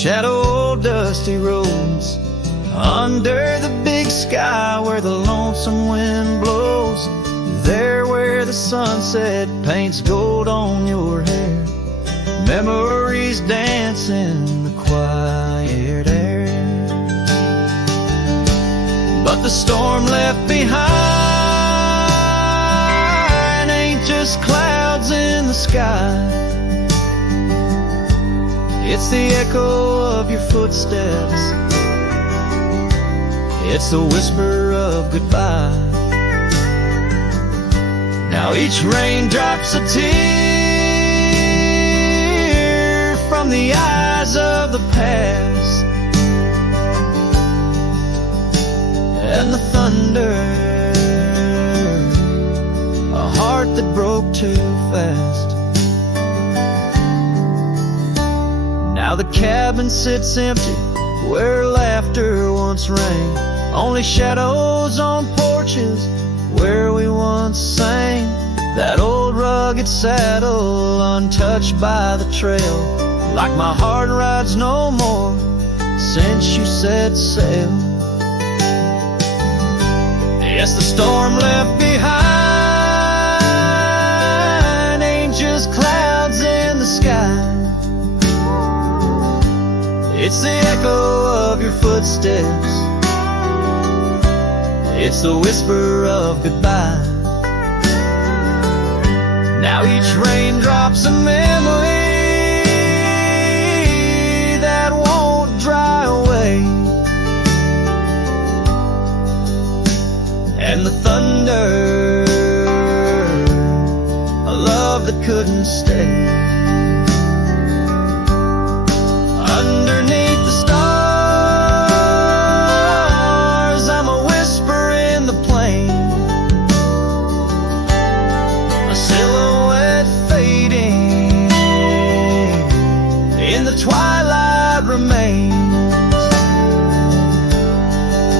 shadow dusty roads under the big sky where the lonesome wind blows. There where the sunset paints gold on your hair, memories dance in the quiet air. But the storm left behind ain't just clouds in the sky. It's the echo of your footsteps, it's the whisper of goodbye. Now each raindrop's a tear from the eyes of the past, and the thunder, a heart that broke too fast. Now the cabin sits empty where laughter once rang, only shadows on porches where we once sang. That old rugged saddle untouched by the trail, like my heart rides no more since you set sail. Yes, the storm left behind ain't just clouds in the sky. It's the echo of your footsteps, it's the whisper of goodbye. Now each raindrop's a memory that won't dry away, and the thunder, a love that couldn't stay. Underneath the stars, I'm a whisper in the plain, a silhouette fading in the twilight remains.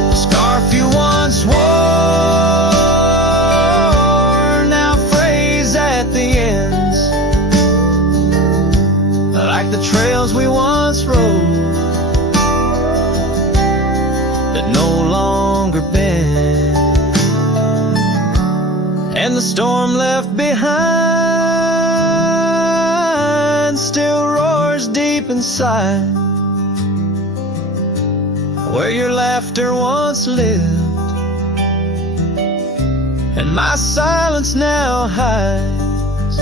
A scarf you once wore now frays at the ends, like the trails we once rode that no longer bend. And the storm left behind still roars deep inside, where your laughter once lived and my silence now hides.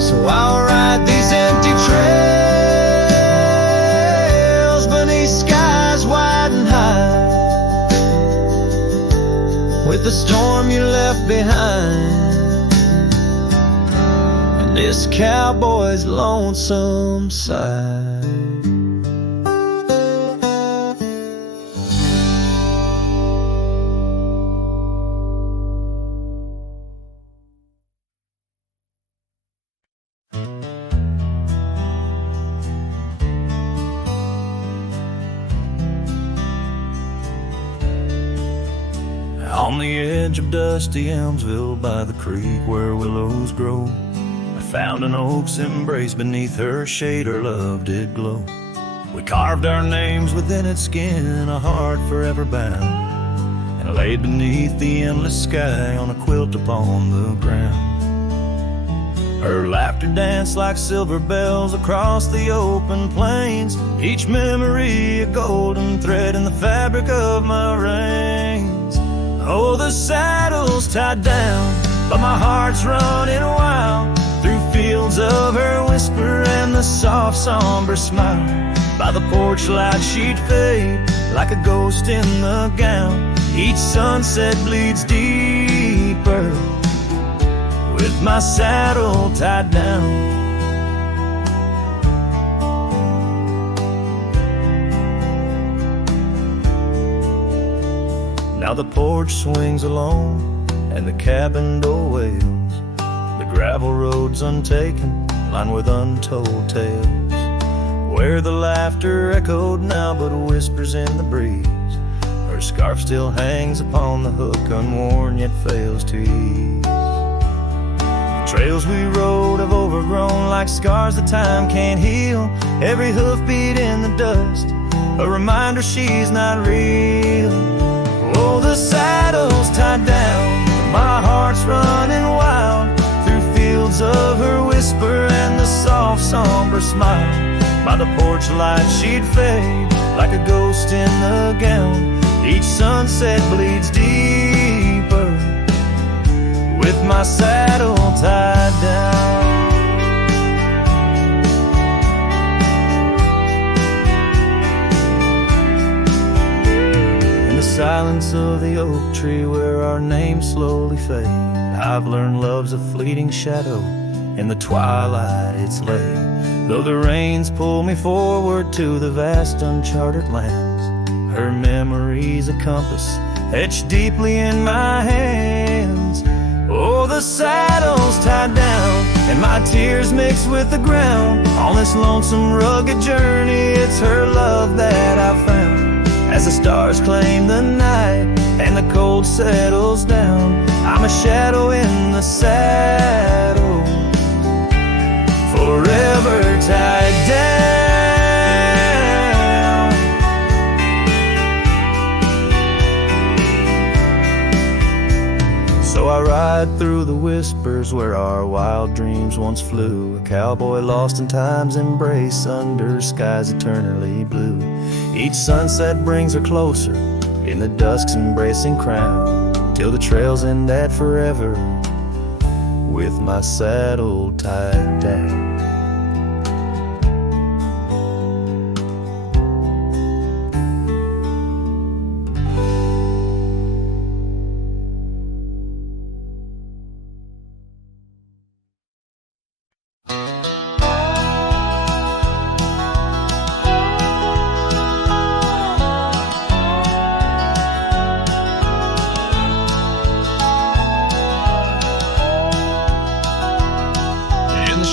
So I'll ride these empty trails beneath skies wide and high, with the storm you left behind and this cowboy's lonesome side. On the edge of dusty Elmsville by the creek where willows grow, I found an oak's embrace, beneath her shade her love did glow. We carved our names within its skin, a heart forever bound, and laid beneath the endless sky on a quilt upon the ground. Her laughter danced like silver bells across the open plains, each memory a golden thread in the fabric of my reins. Oh, the saddle's tied down, but my heart's running wild through fields of her whisper and the soft somber smile. By the porch light she'd fade like a ghost in the gown. Each sunset bleeds deeper with my saddle tied down. Now the porch swings alone and the cabin door wails, the gravel road's untaken, lined with untold tales, where the laughter echoed now but whispers in the breeze. Her scarf still hangs upon the hook, unworn yet fails to ease. Trails we rode have overgrown like scars that time can't heal. Every hoofbeat in the dust, a reminder she's not real. Oh, the saddle's tied down, my heart's running wild through fields of her whisper and the soft somber smile. By the porch light she'd fade like a ghost in the gown. Each sunset bleeds deeper with my saddle tied down. In the silence of the oak tree where our names slowly fade, I've learned love's a fleeting shadow. In the twilight it's late, though the rains pull me forward to the vast uncharted lands. Her memory's a compass etched deeply in my hands. Oh, the saddle's tied down and my tears mix with the ground. On this lonesome rugged journey, it's her love that I found. As the stars claim the night and the cold settles down, I'm a shadow in the saddle, forever tied down. So I ride through the whispers where our wild dreams once flew, a cowboy lost in time's embrace under skies eternally blue. Each sunset brings her closer in the dusk's embracing crown, till the trails end at forever with my saddle tied down.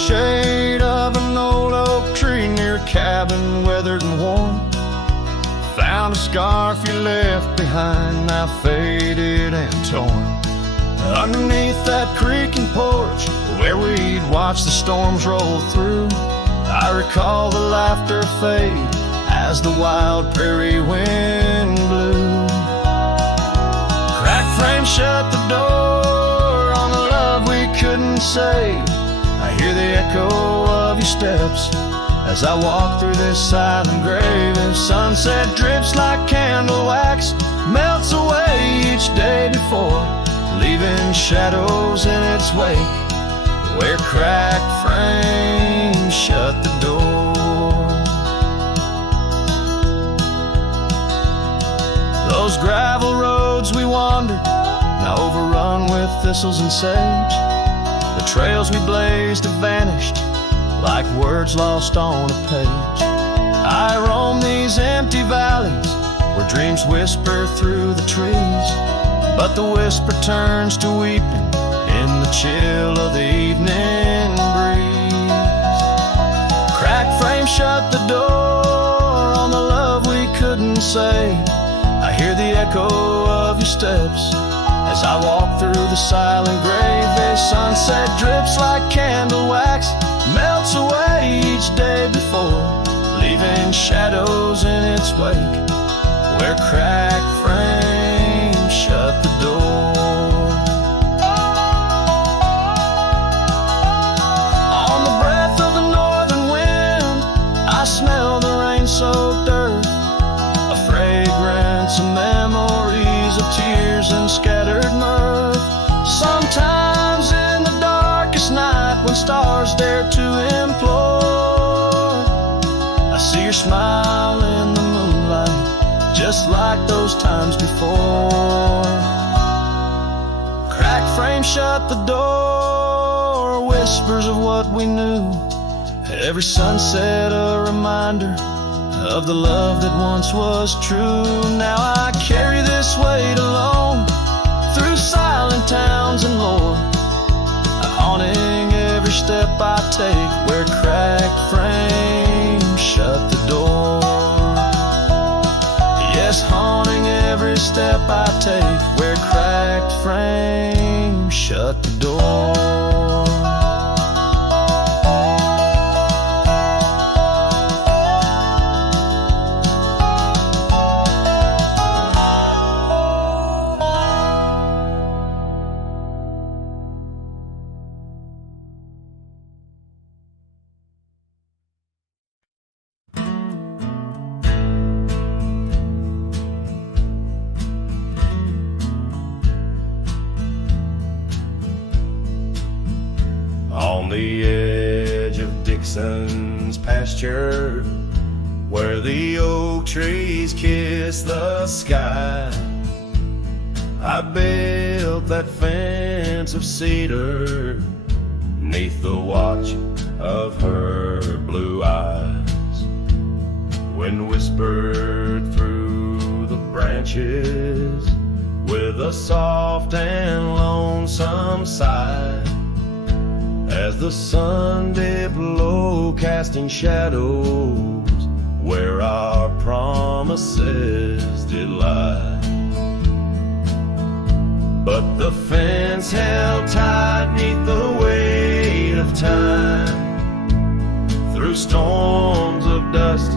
Shade of an old oak tree near a cabin weathered and worn, found a scarf you left behind, now faded and torn. Underneath that creaking porch where we'd watch the storms roll through, I recall the laughter fade as the wild prairie wind blew. Cracked frame shut the door on the love we couldn't say. I hear the echo of your steps as I walk through this silent grave. If sunset drips like candle wax, melts away each day before, leaving shadows in its wake where cracked frames shut the door. Those gravel roads we wandered, now overrun with thistles and sage. The trails we blazed have vanished like words lost on a page. I roam these empty valleys where dreams whisper through the trees, but the whisper turns to weeping in the chill of the evening breeze. Cracked frame shut the door on the love we couldn't say. I hear the echo of your steps as I walk through the silent grave. The sunset drips like candle wax, melts away each day before, leaving shadows in its wake where cracked frames shut the door. On the breath of the northern wind, I smell the rain-soaked earth, a fragrance of memories of tears and scattered mirth. Sometimes in the darkest night when stars dare to implore, I see your smile in the moonlight, just like those times before. Cracked frame shut the door, whispers of what we knew. Every sunset a reminder of the love that once was true. Now I carry this weight alone through silent towns and lore, haunting every step I take where cracked frames shut the door. Yes, haunting every step I take where cracked frames shut the door. On the edge of Dixon's pasture, where the oak trees kiss the sky, I built that fence of cedar 'neath the watch of her blue eyes. Wind whispered through the branches with a soft and lonesome sigh, as the sun dipped low, casting shadows where our promises did lie. But the fence held tight 'neath the weight of time, through storms of dust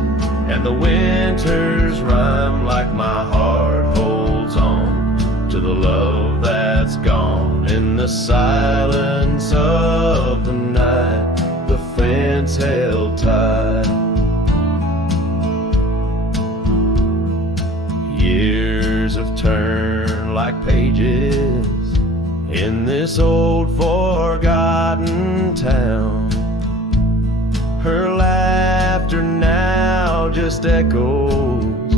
and the winter's rime, like my heart holds on to the love that's gone. In the silence of the night, the fence held tight. Years have turned like pages in this old forgotten town. Her laughter now just echoes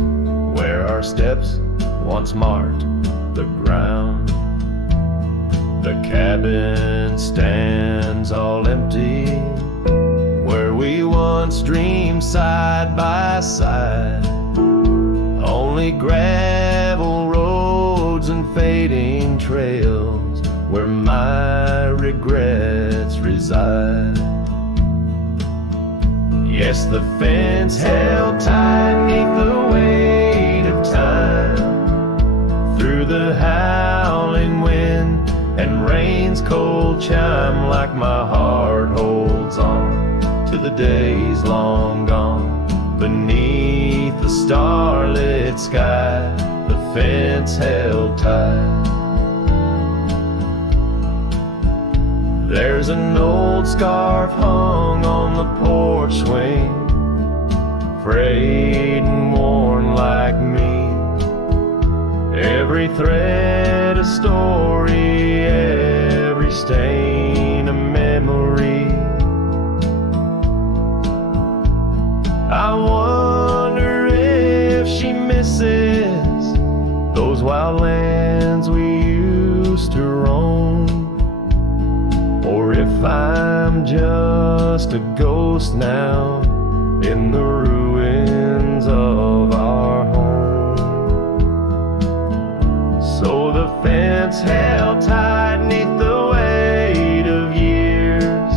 where our steps once marked the ground. The cabin stands all empty where we once dreamed side by side. Only gravel roads and fading trails where my regrets reside. Yes, the fence held tight 'neath the weight of time, through the howling wind and rain's cold chime, like my heart holds on to the days long gone. Beneath the starlit sky, the fence held tight. There's an old scarf hung on the porch swing, frayed and worn like me. Every thread a story, every stain a memory. I wonder if she misses those wild lands we used to roam, or if I'm just a ghost now in the ruins of our home. So the fence held tight 'neath the weight of years,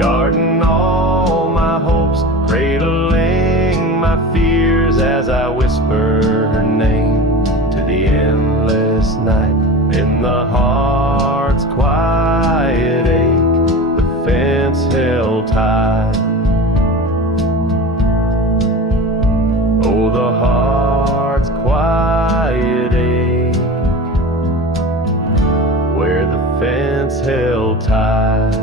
guarding all my hopes, cradling my fears, as I whisper her name to the endless night. In the heart's quiet ache, the fence held tight. Oh, the heart's quiet ache, where the fence held tight.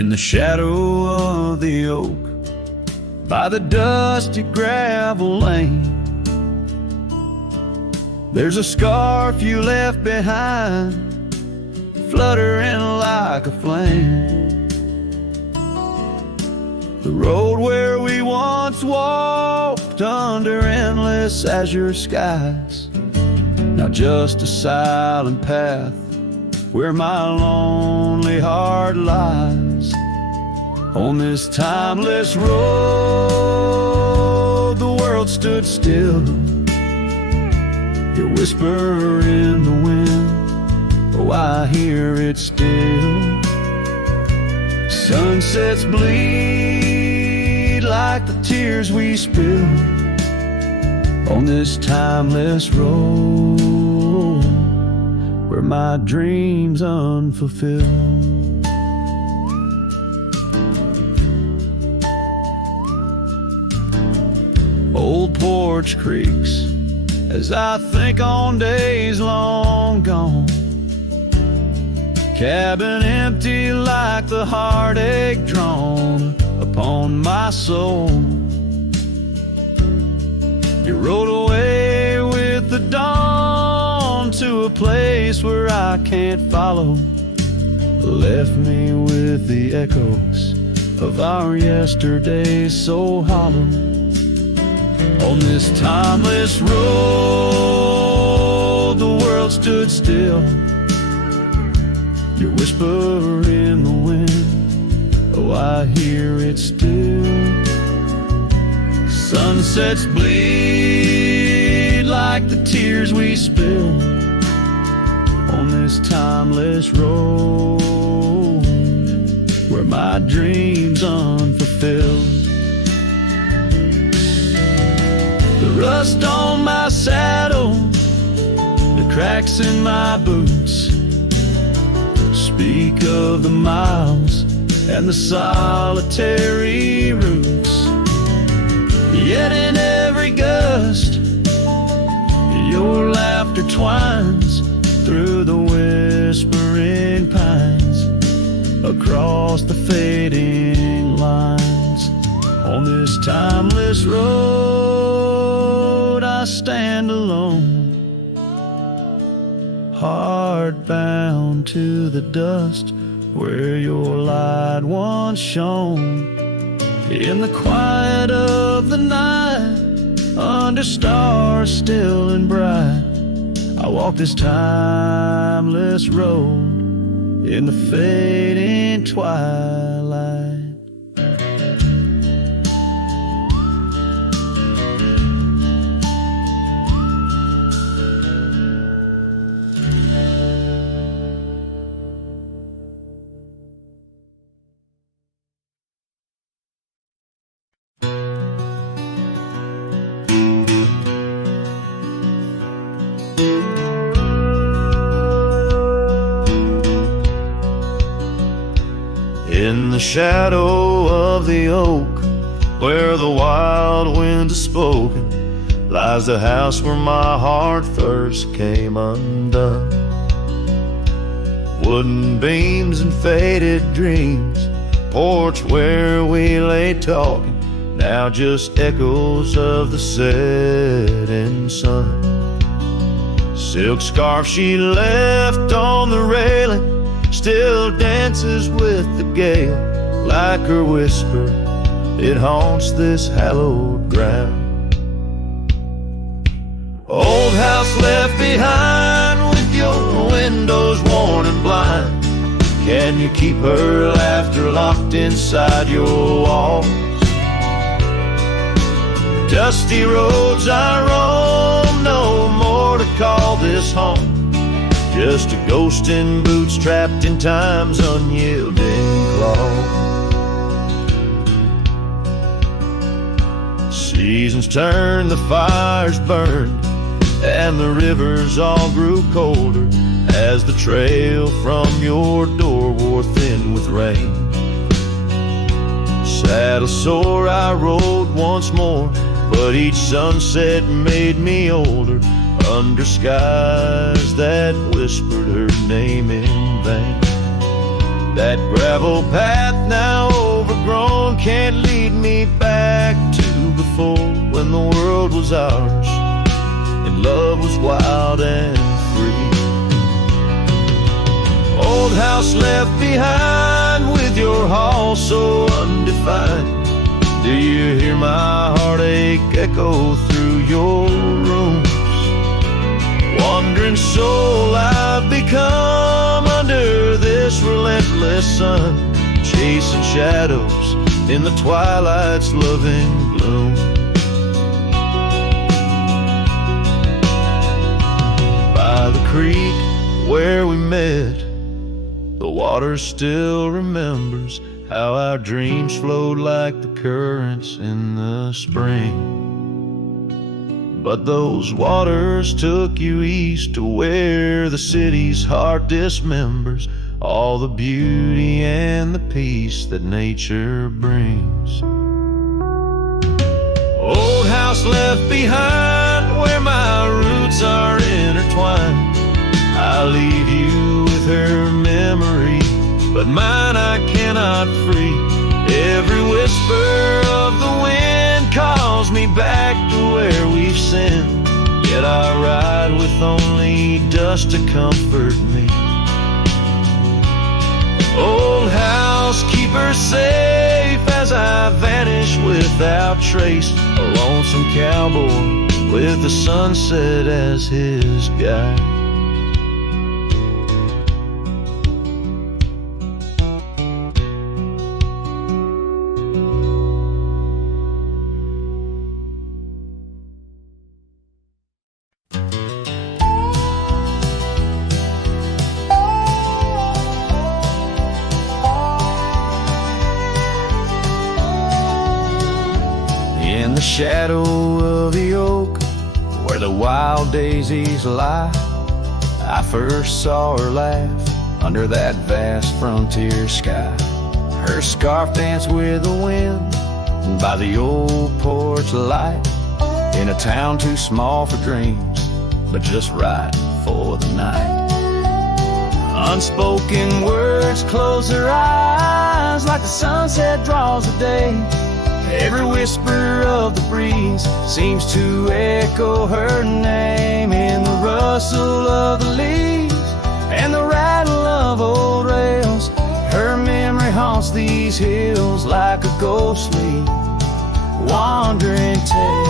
In the shadow of the oak, by the dusty gravel lane, there's a scarf you left behind, fluttering like a flame. The road where we once walked under endless azure skies, now just a silent path where my lonely heart lies. On this timeless road, the world stood still. You whisper in the wind, oh, I hear it still. Sunsets bleed like the tears we spilled on this timeless road, where my dreams unfulfilled. Old porch creaks as I think on days long gone, cabin empty like the heartache drawn upon my soul. You rode away with the dawn to a place where I can't follow. Left me with the echoes of our yesterdays so hollow. On this timeless road, the world stood still. Your whisper in the wind, oh, I hear it still. Sunsets bleed like the tears we spill on this timeless road where my dreams unfulfilled. The rust on my saddle, the cracks in my boots speak of the miles and the solitary routes. Yet in every gust, your laughter twines through the whispering pines, across the fading lines. On this timeless road, I stand alone, heart bound to the dust where your light once shone. In the quiet of the night, under stars still and bright, I walk this timeless road in the fading twilight. In the shadow of the oak, where the wild wind has spoken, lies the house where my heart first came undone. Wooden beams and faded dreams, porch where we lay talking, now just echoes of the setting sun. Silk scarf she left on the railing still dances with the gale. Like her whisper, it haunts this hallowed ground. Old house left behind with your windows worn and blind. Can you keep her laughter locked inside your walls? Dusty roads I roam, no more to call this home. Just a ghost in boots trapped in time's unyielding claw. Seasons turned, the fires burned, and the rivers all grew colder as the trail from your door wore thin with rain. Saddle sore I rode once more, but each sunset made me older, under skies that whispered her name in vain. That gravel path now overgrown can't lead me back to before, when the world was ours and love was wild and free. Old house left behind with your hall so undefined. Do you hear my heartache echo through your room? Wandering soul I've become under this relentless sun, chasing shadows in the twilight's loving gloom. By the creek where we met, the water still remembers how our dreams flowed like the currents in the spring. But those waters took you east to where the city's heart dismembers all the beauty and the peace that nature brings. Old house left behind where my roots are intertwined, I leave you with her memory but mine I cannot free. Every whisper of the wind calls me back to where we've sinned, yet I ride with only dust to comfort me. Old house, keep her safe as I vanish without trace. A lonesome cowboy with the sunset as his guide. In the shadow of the oak, where the wild daisies lie, I first saw her laugh under that vast frontier sky. Her scarf danced with the wind by the old porch light, in a town too small for dreams, but just right for the night. Unspoken words close her eyes like the sunset draws the day. Every whisper of the breeze seems to echo her name, in the rustle of the leaves and the rattle of old rails. Her memory haunts these hills like a ghostly wandering tale.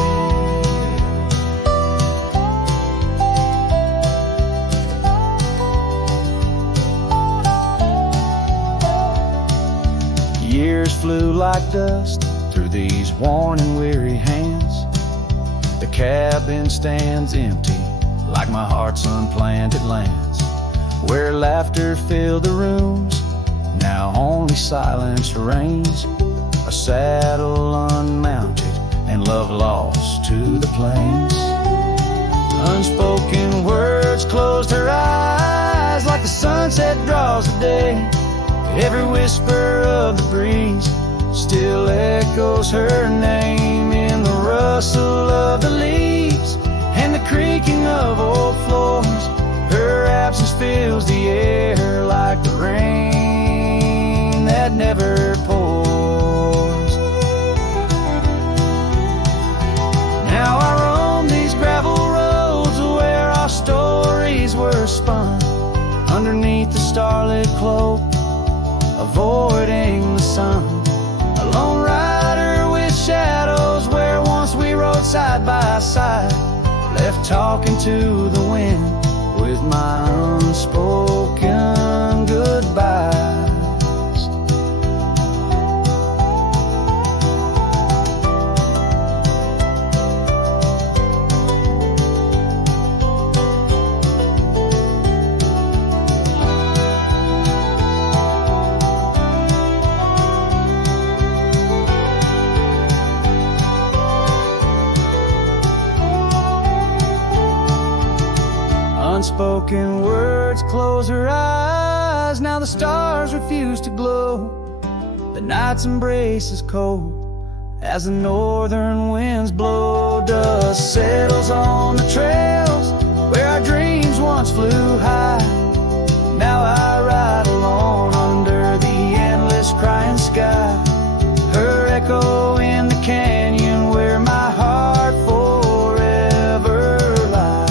Years flew like dust through these worn and weary hands. The cabin stands empty like my heart's unplanted lands, where laughter filled the rooms, now only silence reigns. A saddle unmounted and love lost to the plains. Unspoken words closed her eyes like the sunset draws the day. Every whisper of the breeze still echoes her name, in the rustle of the leaves and the creaking of old floors. Her absence fills the air like the rain that never pours. Now I roam these gravel roads where our stories were spun, underneath the starlit cloak, avoiding the sun. A lone rider with shadows where once we rode side by side, left talking to the wind with my unspoken goodbyes. Unspoken words close her eyes, now the stars refuse to glow. The night's embrace is cold as the northern winds blow. Dust settles on the trails where our dreams once flew high. Now I ride alone under the endless crying sky. Her echo in the canyon where my heart forever lies.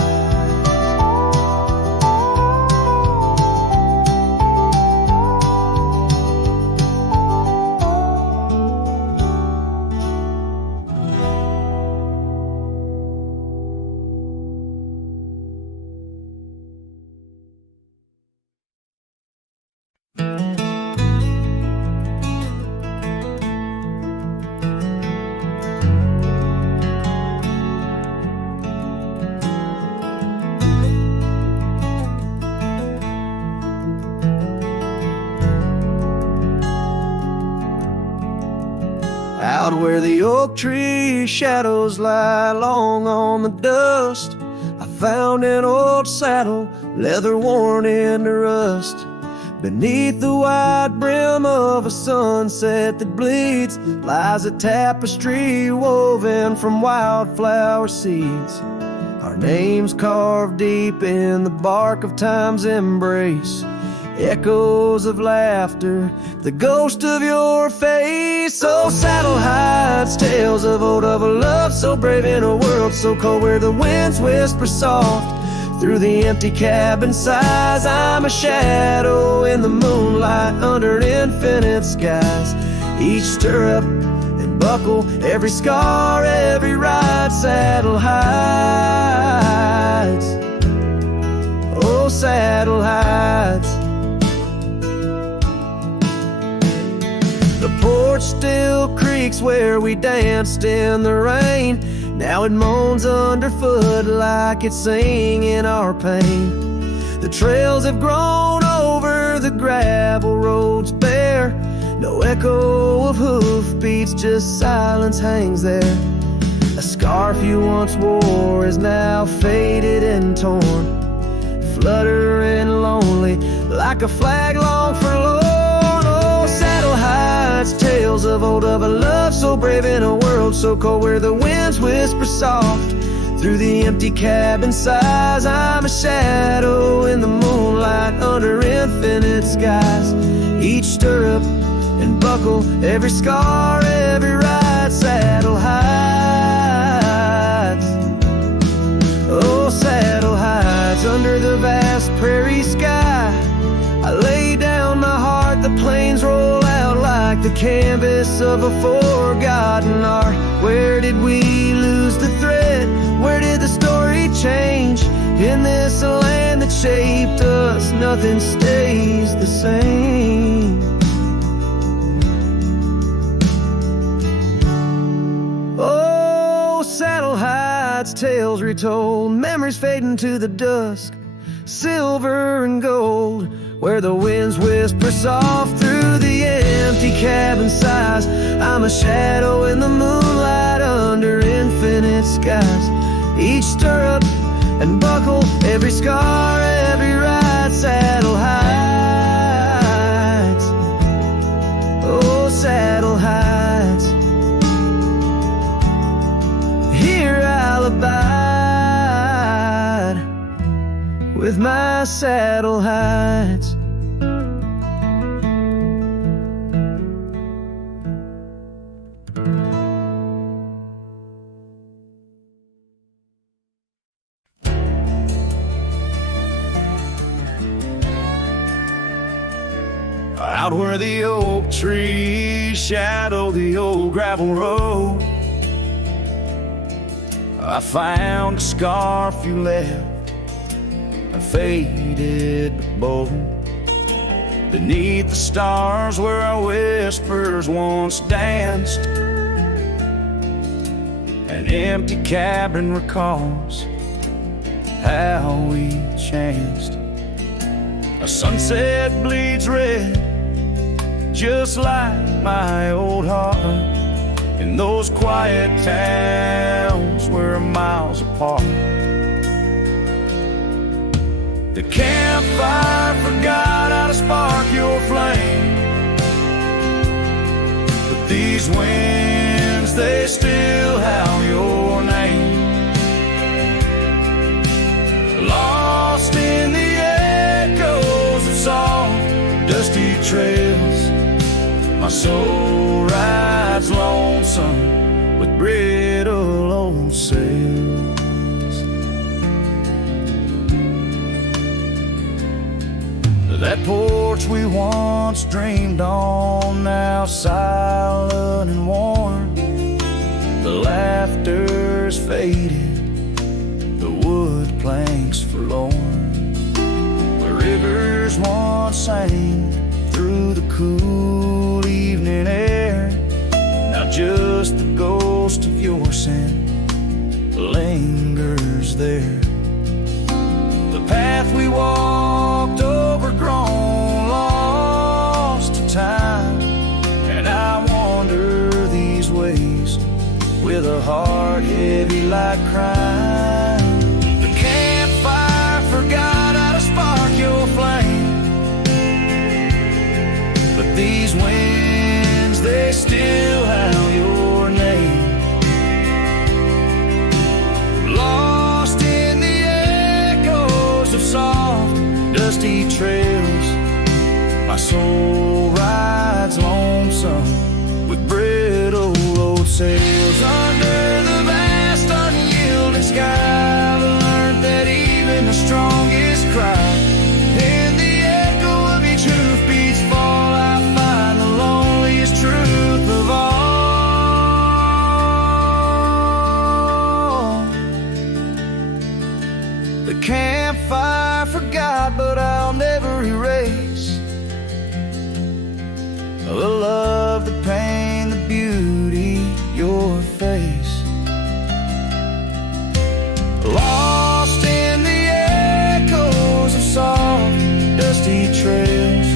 Out where the oak tree shadows lie long on the dust, I found an old saddle, leather worn into rust. Beneath the wide brim of a sunset that bleeds lies a tapestry woven from wildflower seeds. Our names carved deep in the bark of time's embrace. echoes of laughter, the ghost of your face. Oh, saddle hides tales of old, of a love so brave in a world so cold, where the winds whisper soft through the empty cabin sighs. I'm a shadow in the moonlight under infinite skies. Each stirrup and buckle, every scar, every ride, saddle hides. Oh, saddle hides. The porch still creaks where we danced in the rain. Now it moans underfoot like it's singing our pain. The trails have grown over the gravel roads bare. No echo of hoofbeats, just silence hangs there. A scarf you once wore is now faded and torn, fluttering lonely like a flag long forlorn. Oh, saddle hides tales of old, of a love so brave in a world so cold, where the winds whisper soft through the empty cabin sighs. I'm a shadow in the moonlight under infinite skies. Each stirrup and buckle, every scar, every ride, saddle hides. Oh, saddle hides under the vast prairie sky. I lay down my heart, the plains roll out like the canvas of a forgotten art. Where did we lose the thread? Where did the story change? In this land that shaped us, nothing stays the same. Oh, saddle hides tales retold, memories fading to the dusk, silver and gold, where the winds whisper soft through the empty cabin sighs. I'm a shadow in the moonlight under infinite skies. Each stirrup and buckle, every scar, every ride, saddle hides. Oh, saddle hides. Here I'll abide with my saddle hides. Out where the oak trees shadow the old gravel road, I found a scarf you left, a faded but bold, beneath the stars where our whispers once danced. An empty cabin recalls how we chanced. A sunset bleeds red, just like my old heart, in those quiet towns we're miles apart. The campfire forgot how to spark your flame, but these winds, they still howl your name. Lost in the echoes of soft, dusty trails, my soul rides lonesome with brittle old sails. That porch we once dreamed on, now silent and warm. The laughter's faded, the wood planks forlorn. Where rivers once sang through the cool evening air, now just the ghost of your scent lingers there. The path we walked overgrown, lost to time, and I wander these ways with a heart heavy like crime. The campfire forgot how to spark your flame, but these winds, they still howl your name. Lost in the echoes of soft, dusty trails, My soul rides lonesome with brittle old sails under the vast unyielding sky. I've learned that even the strongest cry in the echo of each hoofbeat's fall, I find the loneliest truth of all. The campfire forgot, but I'll never erase the love, the pain, the beauty, your face. Lost in the echoes of soft, dusty trails,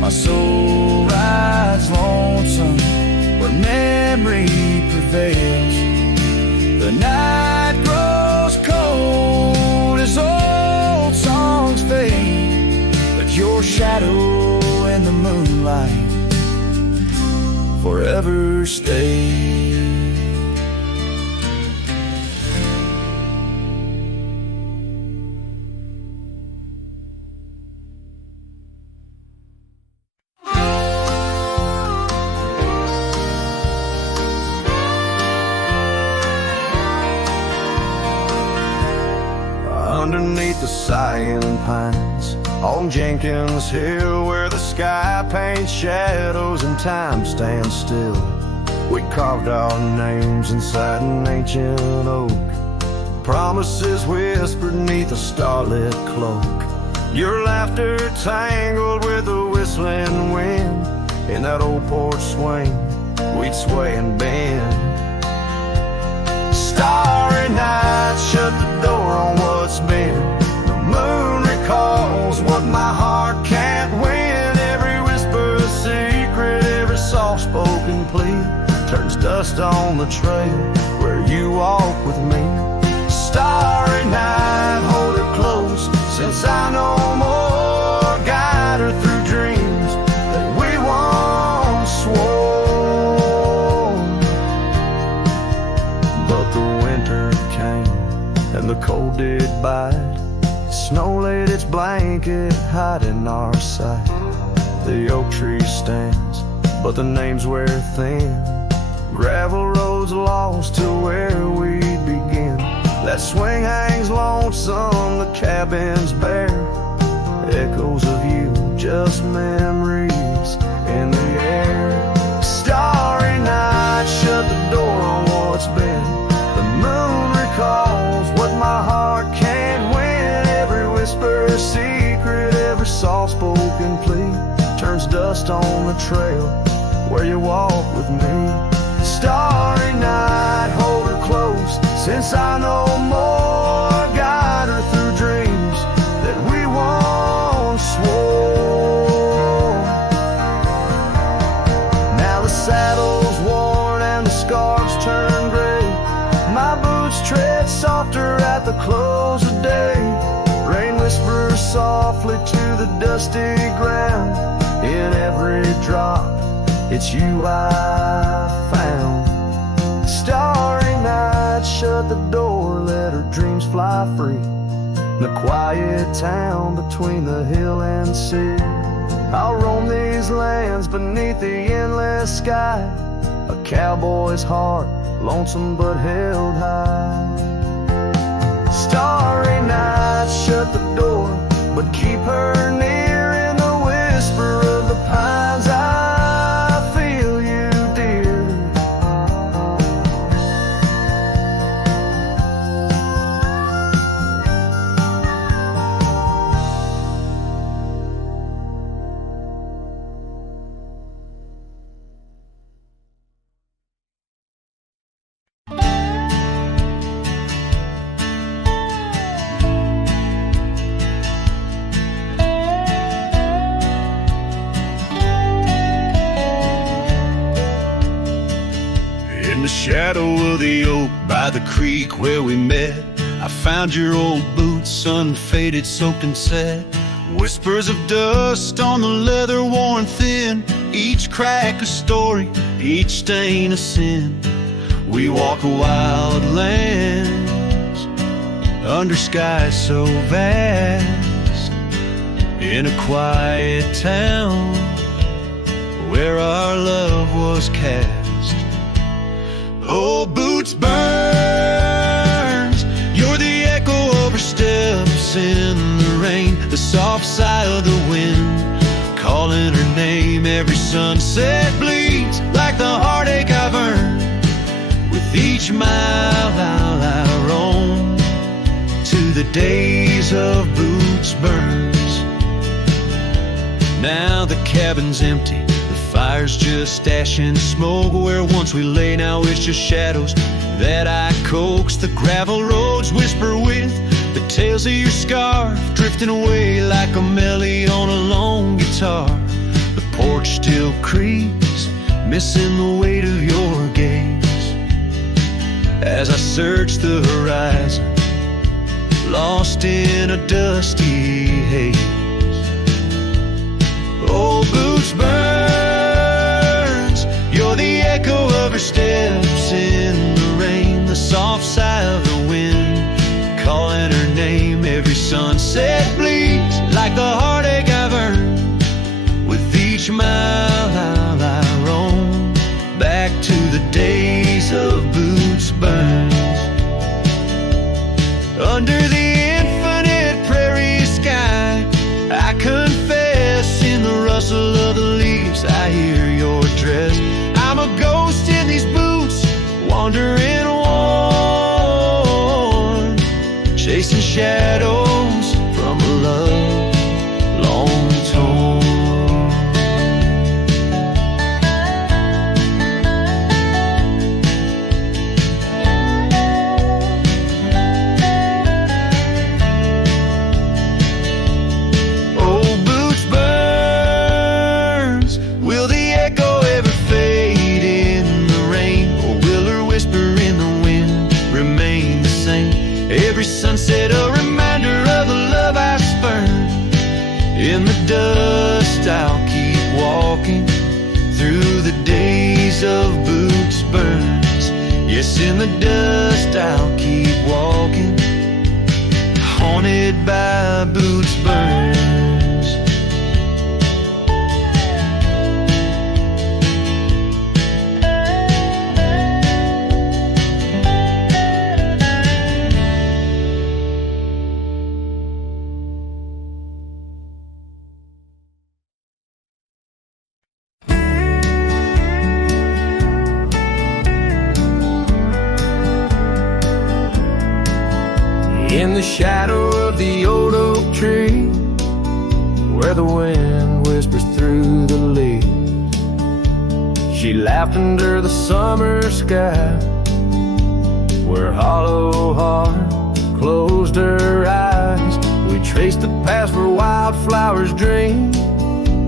my soul rides lonesome where memory prevails. The night grows cold as old songs fade, but your shadow in the moonlight forever stay. Underneath the sighing pines on Jenkins Hill, where the sky paints shadows and time stands still, we carved our names inside an ancient oak, promises whispered neath a starlit cloak. Your laughter tangled with the whistling wind, in that old porch swing we'd sway and bend. Starry night shut the door on what's been. The moon recalls what my heart can't win. Every whisper a secret, every soft-spoken plea turns dust on the trail where you walk with me. Starry night, hold her close, since I know more. Guide her through dreams that we once swore. But the winter came and the cold did bite. Snow laid its blanket, hiding our sight. The oak tree stands, but the names wear thin. Gravel roads lost to where we begin. That swing hangs lonesome, the cabin's bare. Echoes of you, just memories in the air. Starry night, shut the door on what's been. The moon recalls what my heart can't win. Every whisper a secret, every soft-spoken plea turns dust on the trail where you walk with me. Starry night, hold her close, since I know more. Guide her through dreams that we once swore. Now the saddle's worn and the scarves turn gray. My boots tread softer at the close of day. Rain whispers softly to the dusty ground. In every drop, it's you I found. Starry night, shut the door, let her dreams fly free. In the quiet town between the hill and sea, I'll roam these lands beneath the endless sky. A cowboy's heart, lonesome but held high. Starry night, shut the door, but keep her near. In the whisper of the pines, I feel you, dear. In the shadow of the oak by the creek where we met, I found your old boots, unfaded, soaked and set. Whispers of dust on the leather worn thin, each crack a story, each stain a sin. We walk wild lands under skies so vast, in a quiet town where our love was cast. Oh, boots burns, you're the echo of her steps in the rain, the soft sigh of the wind calling her name. Every sunset bleeds like the heartache I've earned. With each mile I roam to the days of Boots Burns. Now the cabin's empty, the fire's just ash and smoke. Where once we lay, now it's just shadows that I coax. The gravel roads whisper with the tales of your scarf, drifting away like a melody on a lone guitar. The porch still creaks, missing the weight of your gaze as I search the horizon, lost in a dusty haze. Oh, Boots burns, you're the echo of her steps in the rain, the soft sigh of the wind calling her name. Every sunset bleeds like the heartache I've earned. With each mile I roam back to the days of Boots Burns. Under the infinite prairie sky, I confess, in the rustle of the leaves I hear your dress. I'm a ghost in these boots, wandering worn, chasing shadows from a love long torn. Every sunset a reminder of the love I spurned. In the dust I'll keep walking through the days of Boots Burns. Yes, in the dust I'll keep walking, haunted by Boots Burns. In the shadow of the old oak tree, where the wind whispers through the leaves, she laughed under the summer sky, where hollow heart closed her eyes. We traced the path where wildflowers dream,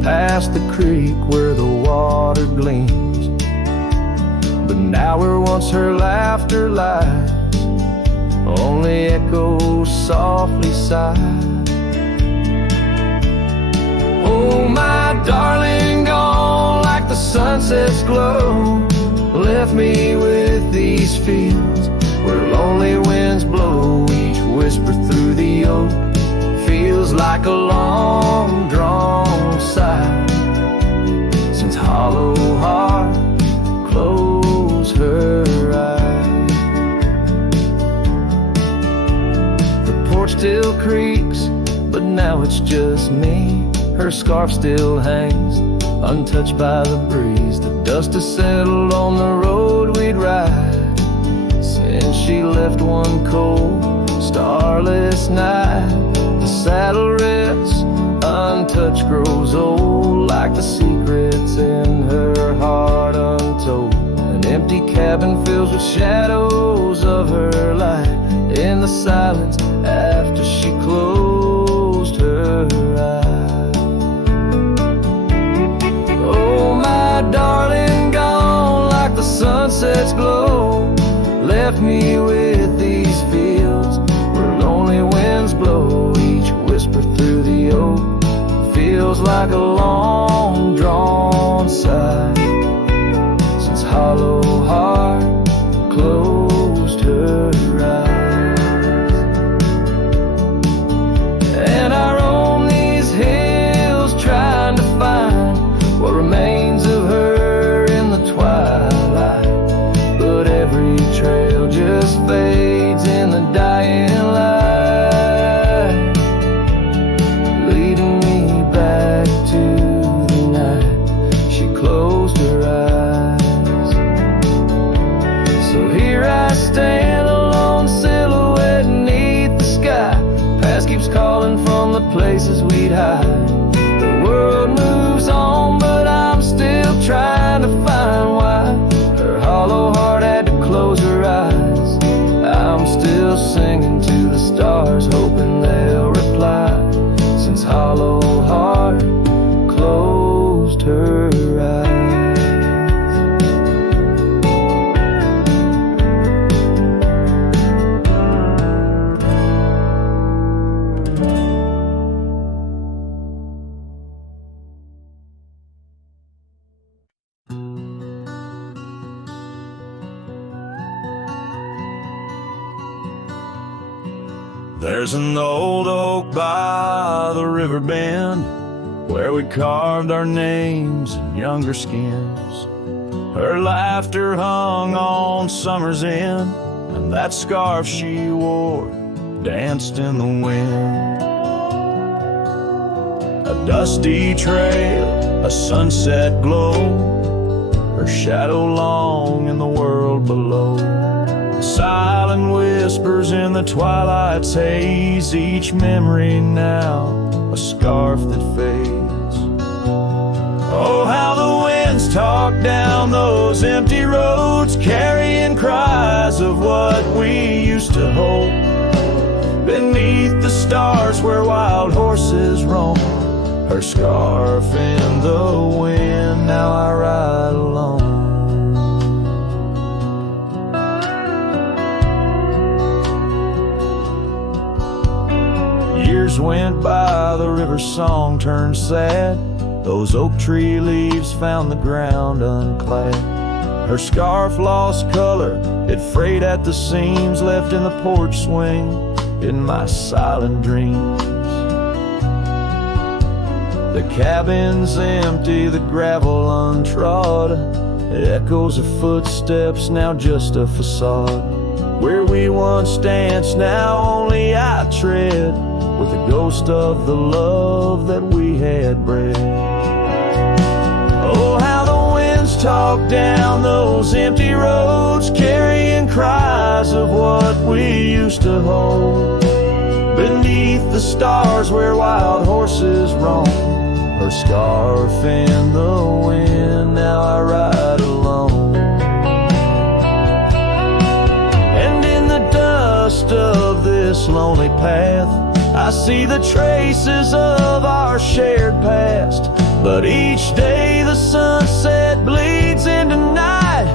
past the creek where the water gleams. But now where once her laughter lies, only echoes softly sigh. Oh, my darling, gone like the sunset's glow, left me with these fields where lonely winds blow. Each whisper through the oak feels like a long drawn sigh, since hollow heart closed her eyes. Still creaks, but now it's just me. Her scarf still hangs, untouched by the breeze. The dust has settled on the road we'd ride since she left one cold, starless night. The saddle rests, untouched, grows old, like the secrets in her heart untold. An empty cabin fills with shadows of her life, in the silence after she closed her eyes. Oh, my darling, gone like the sunset's glow, left me with these fields where lonely winds blow. Each whisper through the oak feels like a long drawn sigh, since hollow heart closed her eyes. And I roam these hills just fades in the dying light, leading me back to the night she closed her eyes. So here I stand, alone, silhouette beneath the sky. Past keeps calling from the places we'd hide. The world moves on, but I'm still trying to find why her hollow heart had to close her eyes. I'm still singing to the stars, hoping they'll reply, since hollow heart closed her eyes. There's an old oak by the river bend where we carved our names in younger skins. Her laughter hung on summer's end, and that scarf she wore danced in the wind. A dusty trail, a sunset glow, her shadow long in the world below. Silent whispers in the twilight's haze, each memory now a scarf that fades. Oh, how the winds talk down those empty roads, carrying cries of what we used to hold. Beneath the stars where wild horses roam, her scarf in the wind, now I ride alone. Years went by, the river's song turned sad. Those oak tree leaves found the ground unclad. Her scarf lost color, it frayed at the seams, left in the porch swing in my silent dreams. The cabin's empty, the gravel untrod, echoes of footsteps, now just a facade. Where we once danced, now only I tread, with the ghost of the love that we had bred. Oh, how the winds talk down those empty roads, carrying cries of what we used to hold. Beneath the stars where wild horses roam, her scarf in the wind, now I ride alone. And in the dust of this lonely path, I see the traces of our shared past. But each day the sunset bleeds into night,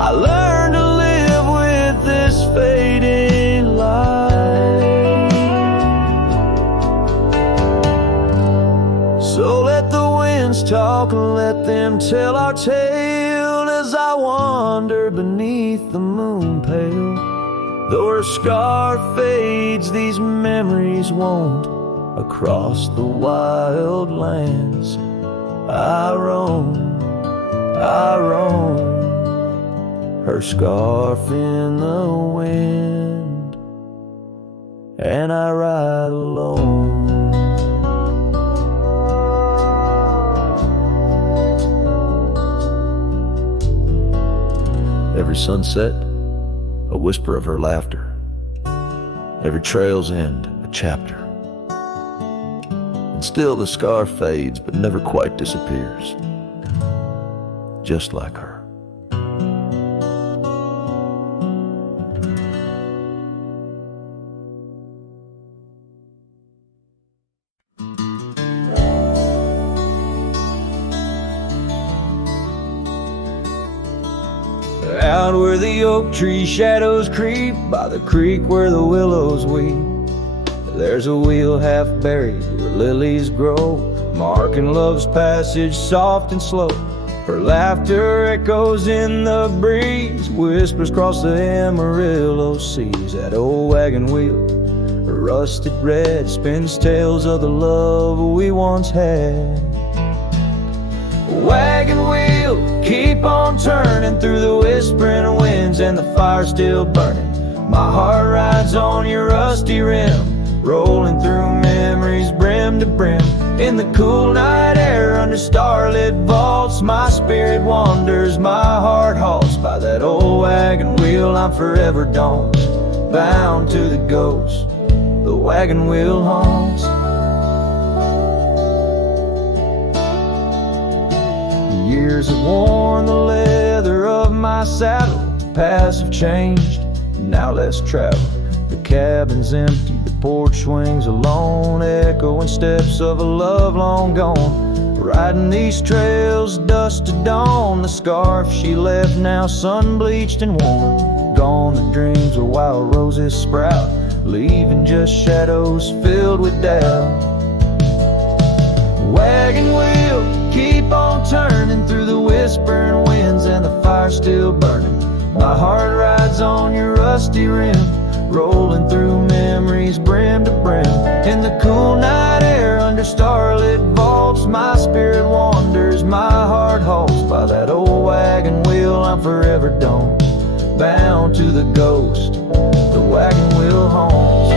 I learn to live with this fading light. So let the winds talk and let them tell our tale, as I wander beneath the moon pale. Though her scarf fades, these memories won't. Across the wild lands I roam, her scarf in the wind, and I ride alone. Every sunset, a whisper of her laughter. Every trail's end, a chapter. And still the scar fades, but never quite disappears. Just like her. Out where the oak tree shadows creep, by the creek where the willows weep, there's a wheel half buried where lilies grow, marking love's passage soft and slow. Her laughter echoes in the breeze, whispers cross the Amarillo seas. That old wagon wheel, rusted red, spins tales of the love we once had. Wagon wheel, keep on turning through the whispering winds, and the fire still burning. My heart rides on your rusty rim, rolling through memories brim to brim. In the cool night air under starlit vaults, my spirit wanders, my heart halts. By that old wagon wheel I'm forever don't, bound to the ghost the wagon wheel haunts. The years have worn the leather of my saddle, paths have changed, now let's travel. The cabin's empty, the porch swings alone, echoing steps of a love long gone. Riding these trails, dusk to dawn, the scarf she left now sun-bleached and worn. Gone the dreams of wild roses sprout, leaving just shadows filled with doubt. Wagon wheel, keep on turning through the whispering winds and the fire still burning. My heart rides on your rusty rim, rolling through memories brim to brim. In the cool night air under starlit vaults, my spirit wanders, my heart halts. By that old wagon wheel I'm forever don't, bound to the ghost the wagon wheel haunts.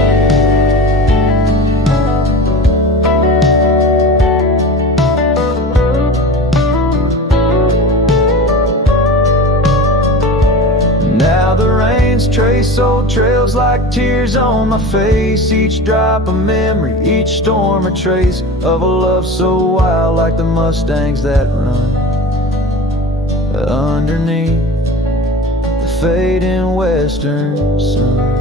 Now the rains trace old trails like tears on my face, each drop a memory, each storm a trace of a love so wild, like the Mustangs that run underneath the fading western sun.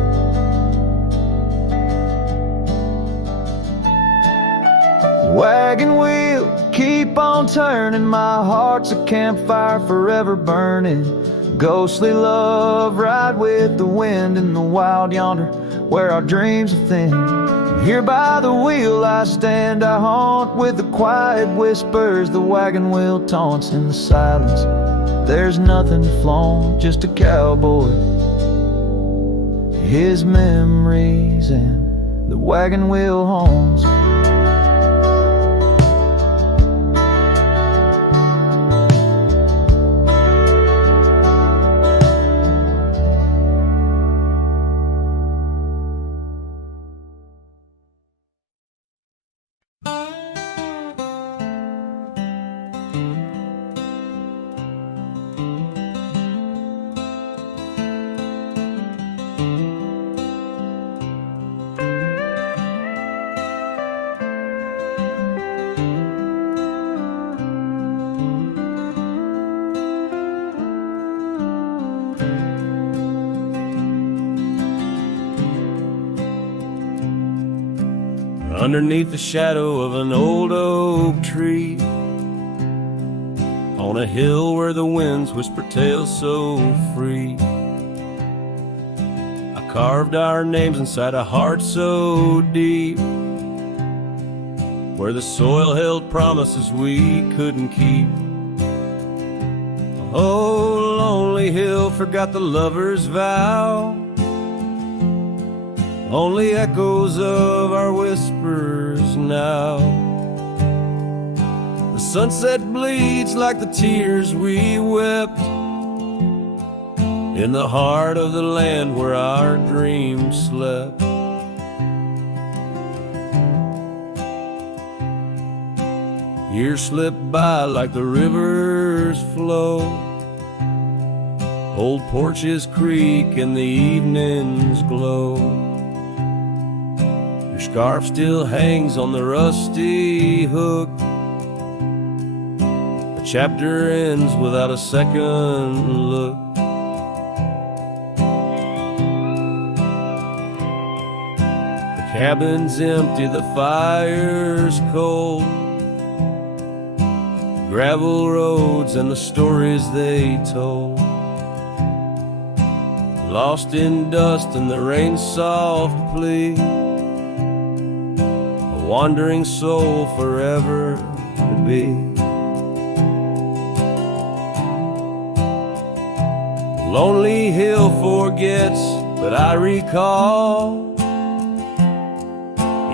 Wagon wheel, keep on turning, my heart's a campfire forever burning. Ghostly love, ride with the wind in the wild yonder, where our dreams are thin. Here by the wheel I stand, I haunt with the quiet whispers the wagon wheel taunts. In the silence there's nothing to flaunt, just a cowboy, his memories, and the wagon wheel haunts. Underneath the shadow of an old oak tree, on a hill where the winds whisper tales so free, I carved our names inside a heart so deep, where the soil held promises we couldn't keep. Oh, lonely hill forgot the lover's vow, only echoes of our whispers now. The sunset bleeds like the tears we wept in the heart of the land where our dreams slept. Years slip by like the rivers flow, old porches creak and the evenings glow. Your scarf still hangs on the rusty hook, a chapter ends without a second look. The cabin's empty, the fire's cold, gravel roads and the stories they told, lost in dust and the rain's soft plea, a wandering soul forever to be. Lonely hill forgets, but I recall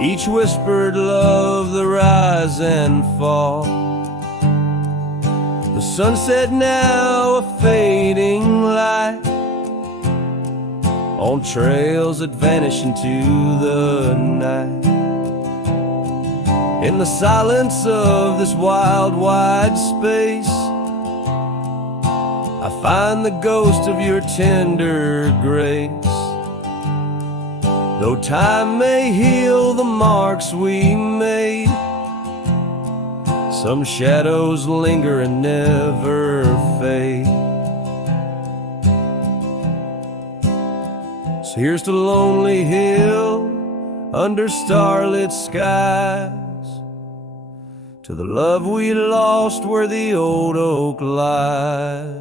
each whispered love, the rise and fall. The sunset now a fading light, on trails that vanish into the night. In the silence of this wild, wide space, I find the ghost of your tender grace. Though time may heal the marks we made, some shadows linger and never fade. So here's to Lonely Hill under starlit skies, to the love we lost where the old oak lies.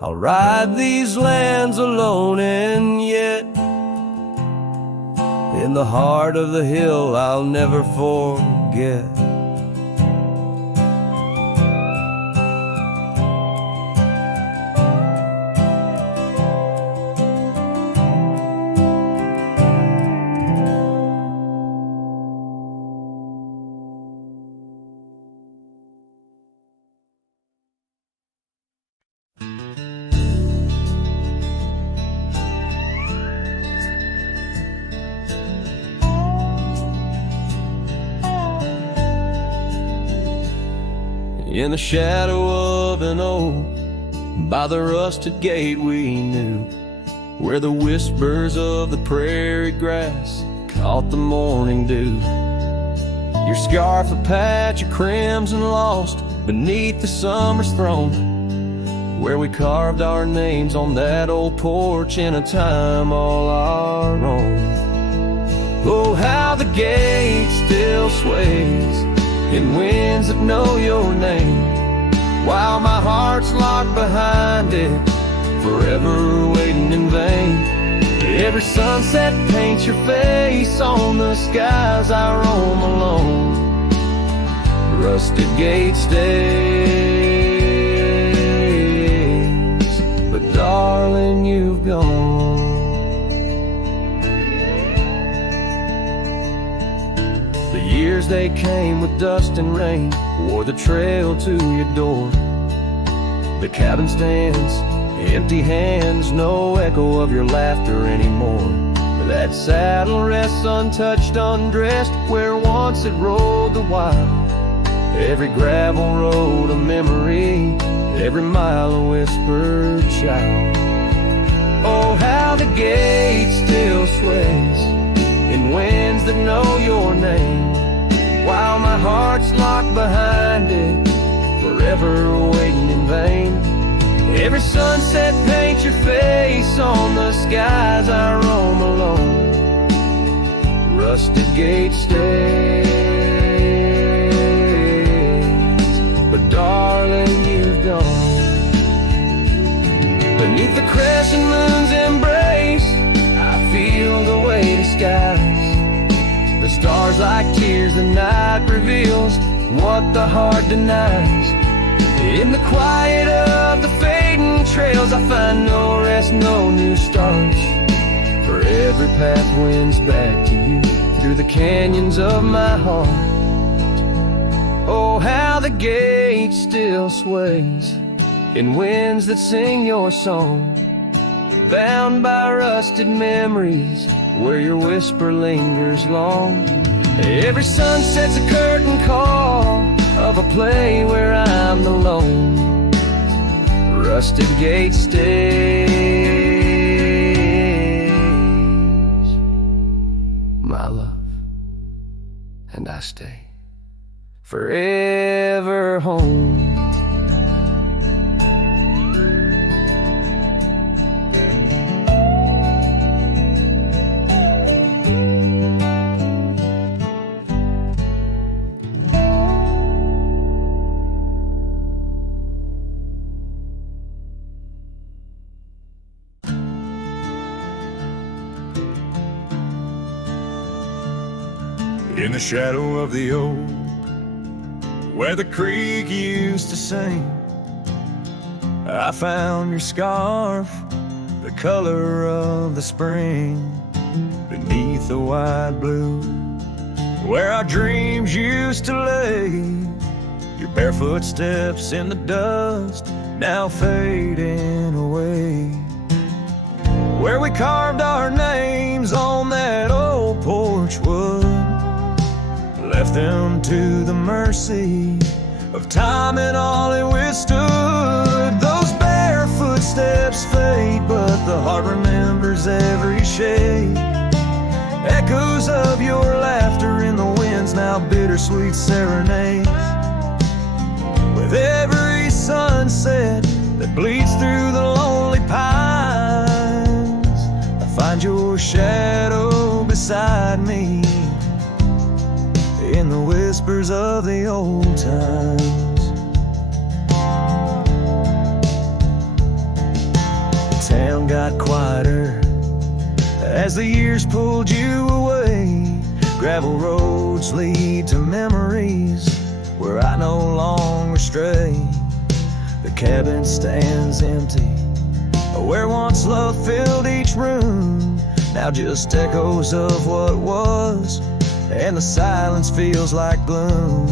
I'll ride these lands alone, and yet in the heart of the hill I'll never forget. In the shadow of an oak, by the rusted gate we knew, where the whispers of the prairie grass caught the morning dew. Your scarf a patch of crimson lost beneath the summer's throne, where we carved our names on that old porch in a time all our own. Oh, how the gate still sways in winds that know your name, while my heart's locked behind it, forever waiting in vain. Every sunset paints your face on the skies I roam alone. Rusted gate stays, but darling, you've gone. Years they came with dust and rain, wore the trail to your door. The cabin stands, empty hands, no echo of your laughter anymore. That saddle rests untouched, undressed, where once it rode the wild. Every gravel road a memory, every mile a whispered child. Oh, how the gate still sways in winds that know your name, while my heart's locked behind it, forever waiting in vain. Every sunset paints your face on the skies I roam alone. Rusted gate stays, but darling, you've gone. Beneath the crescent moon's embrace, I feel the weight of skies. The stars like tears the night reveals what the heart denies. In the quiet of the fading trails I find no rest, no new starts. For every path wins back to you through the canyons of my heart. Oh, how the gate still sways in winds that sing your song, bound by rusted memories where your whisper lingers long. Every sunset's a curtain call of a play where I'm alone. Rusted gate stays, my love, and I stay forever home. In the shadow of the oak, where the creek used to sing, I found your scarf, the color of the spring, beneath the wide blue, where our dreams used to lay. Your barefoot steps in the dust, now fading away. where we carved our names on that old porch wood, left them to the mercy of time and all it withstood. Those bare footsteps fade, but the heart remembers every shade. Echoes of your laughter in the wind's now bittersweet serenades. With every sunset that bleeds through the lonely pines, I find your shadow beside me in the whispers of the old times. The town got quieter as the years pulled you away. Gravel roads lead to memories where I no longer stray. The cabin stands empty where once love filled each room, now just echoes of what was, and the silence feels like gloom.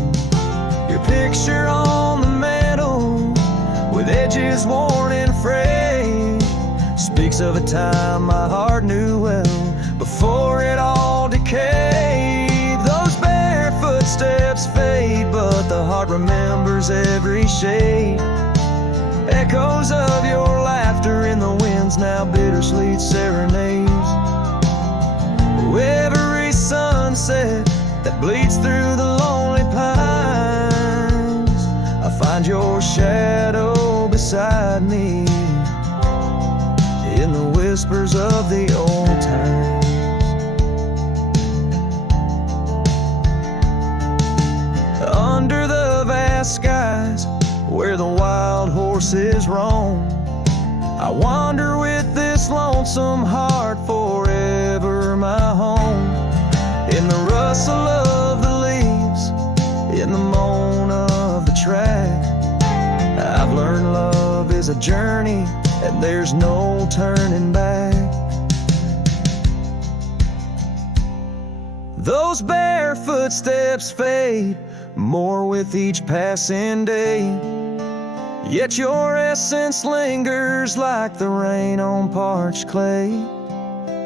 Your picture on the mantle, with edges worn and frayed, speaks of a time my heart knew well before it all decayed. Those bare footsteps fade, but the heart remembers every shade. Echoes of your laughter in the wind's now bittersweet serenades. Every sunset that bleeds through the lonely pines, I find your shadow beside me in the whispers of the old times. Under the vast skies where the wild horses roam, I wander with this lonesome heart, forever my home. In the rustle of the leaves, in the moan of the track, I've learned love is a journey and there's no turning back. Those bare footsteps fade more with each passing day, yet your essence lingers like the rain on parched clay.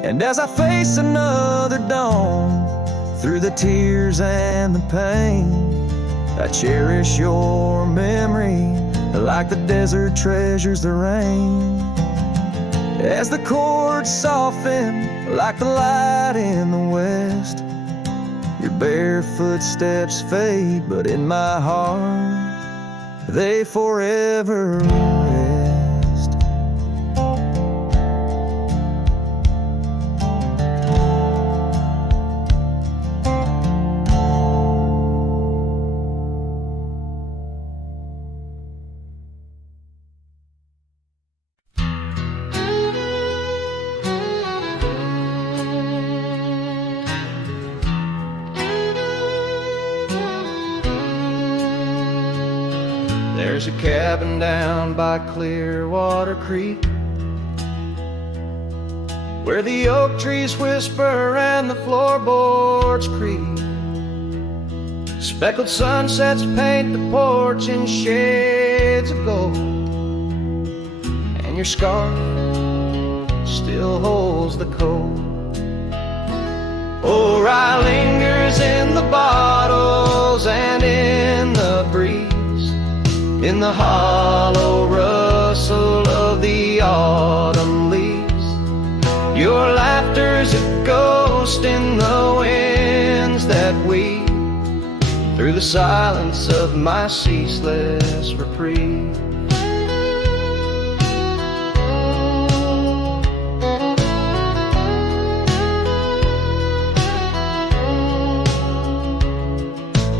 And as I face another dawn, through the tears and the pain, I cherish your memory like the desert treasures the rain. As the chords soften like the light in the west, your bare footsteps fade, but in my heart they forever rest. There's a cabin down by Clearwater Creek, where the oak trees whisper and the floorboards creak. Speckled sunsets paint the porch in shades of gold, and your scarf still holds the cold. Oh, rye lingers in the bottles and in the breeze, in the hollow rustle of the autumn leaves. Your laughter's a ghost in the winds that weave through the silence of my ceaseless reprieve.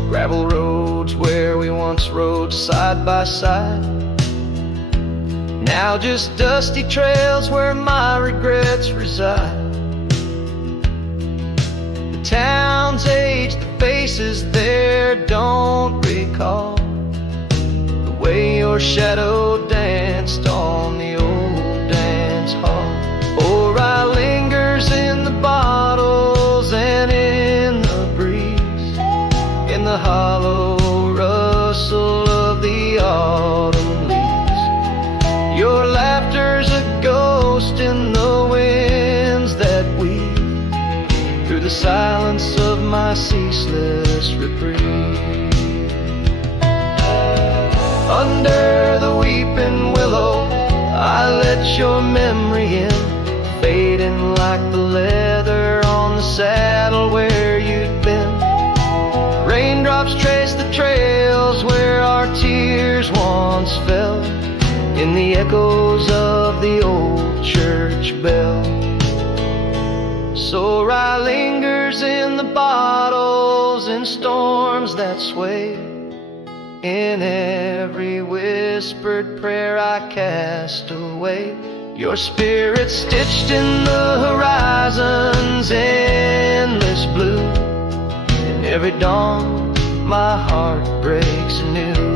Gravel roads where we once rode side by side, now just dusty trails where my regrets reside. The town's aged, the faces there don't recall the way your shadow danced on the old dance hall. Oh, rye lingers in the bottles and in the breeze, in the hollow rustle of the autumn leaves. Your laughter's a ghost in the wind the silence of my ceaseless reprieve. Under the weeping willow, I let your memory in, fading like the leather on the saddle where you'd been. Raindrops trace the trails where our tears once fell, in the echoes of the old church bell. So rye lingers in the bottles and storms that sway. In every whispered prayer I cast away, your spirit stitched in the horizon's endless blue. And every dawn my heart breaks anew.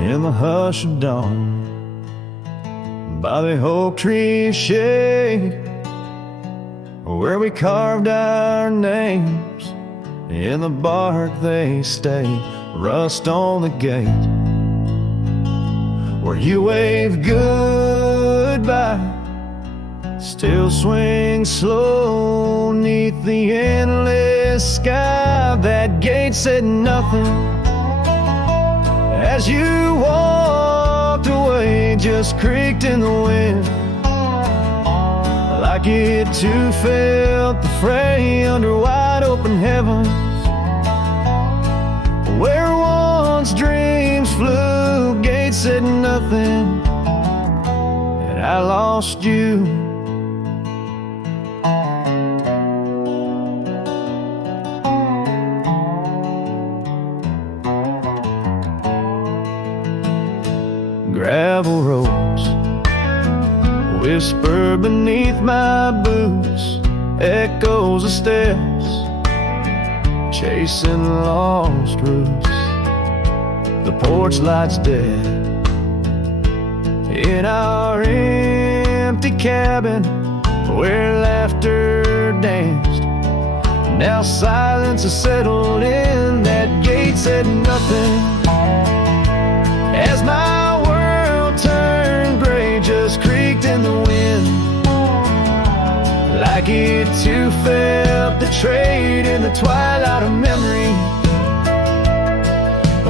In the hush of dawn, by the oak tree shade, where we carved our names, in the bark they stay, rust on the gate, where you wave goodbye, still swing slow neath the endless sky. That gate said nothing as you walked away, just creaked in the wind, like it too felt the fray under wide open heavens, where once dreams flew. Gate said nothing, and I lost you. Gravel roads whisper beneath my boots, echoes of steps chasing lost roots. The porch light's dead in our empty cabin where laughter danced. Now silence has settled in. That gate said nothing as my turned gray, just creaked in the wind, like it too felt betrayed in the twilight of memory,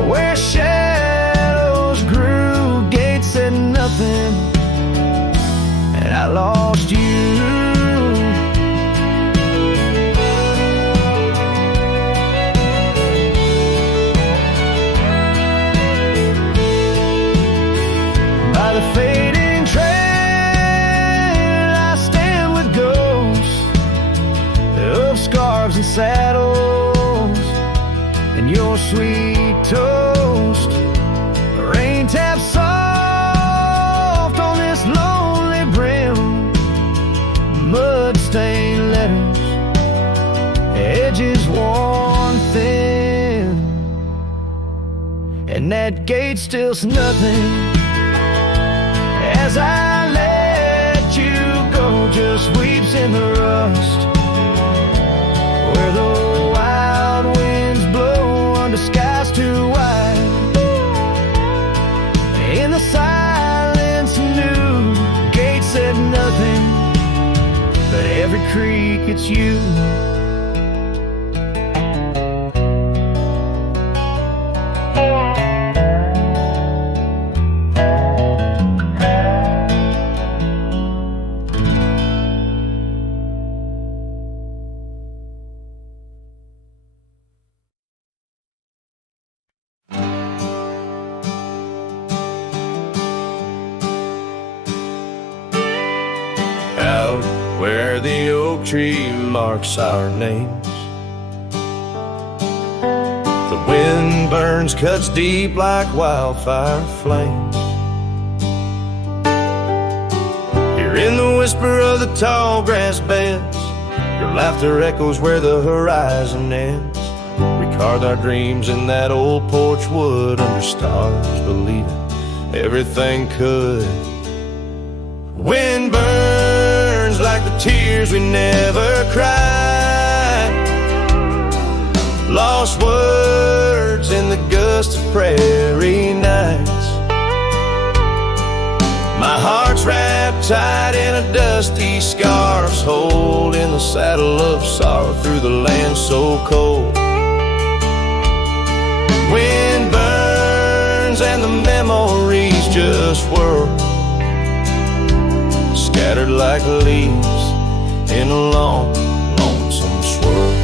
where shadows grew. Gate said nothing, and I lost you. By the fading trail I stand with ghosts of scarves and saddles, and your sweet toast. The rain taps soft on this lonely brim, mud-stained letters, edges worn thin, and that gate still's nothing as I let you go, just weeps in the rust, where the wild winds blow under skies too wide. In the silence new, Gate said nothing, but every creek it's you. where the oak tree marks our names. The wind burns, cuts deep like wildfire flames. Here in the whisper of the tall grass beds, your laughter echoes where the horizon ends. We carved our dreams in that old porch wood under stars, believing everything could. Wind burns like the tears we never cried. Lost words in the gust of prairie nights. My heart's wrapped tight in a dusty scarf's hold, in the saddle of sorrow through the land so cold. Wind burns and the memories just whirl, scattered like leaves in a long, lonesome swirl.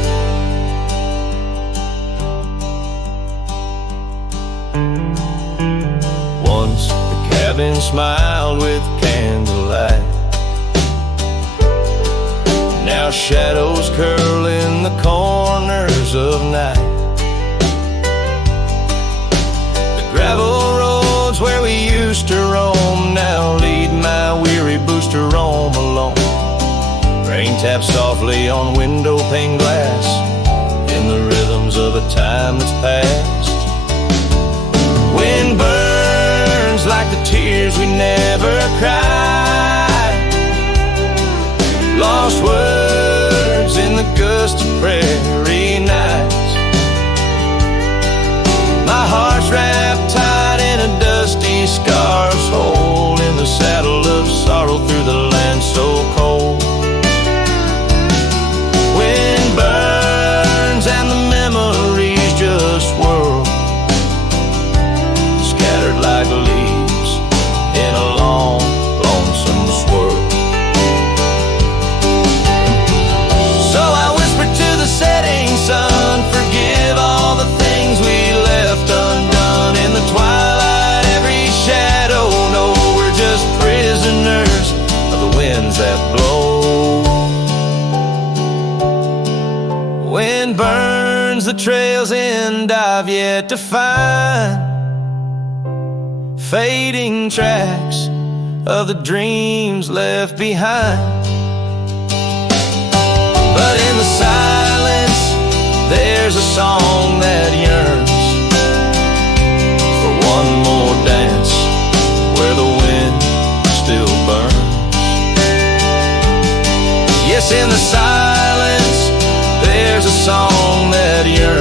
Once the cabin smiled with candlelight. Now shadows curl in the corners of night. Gravel roads where we used to roam now lead my weary boots to roam alone. Rain taps softly on window pane glass in the rhythms of a time that's past. Wind burns like the tears we never cried. Lost words in the gust of prairie nights. My heart's wrapped tight in a dusty scarf's hold, in the saddle of sorrow through the land so cold. Wind burns and the memories just whirl, scattered like leaves in a long, lonesome swirl. So I whisper to the setting sun, forgive all the things we left undone in the twilight. Every shadow, no, we're just prisoners of the winds that blow. Wind burns the trails and I've yet to find fading tracks of the dreams left behind. But in the silence, there's a song that yearns for one more dance where the wind still burns. Yes, in the silence, there's a song that yearns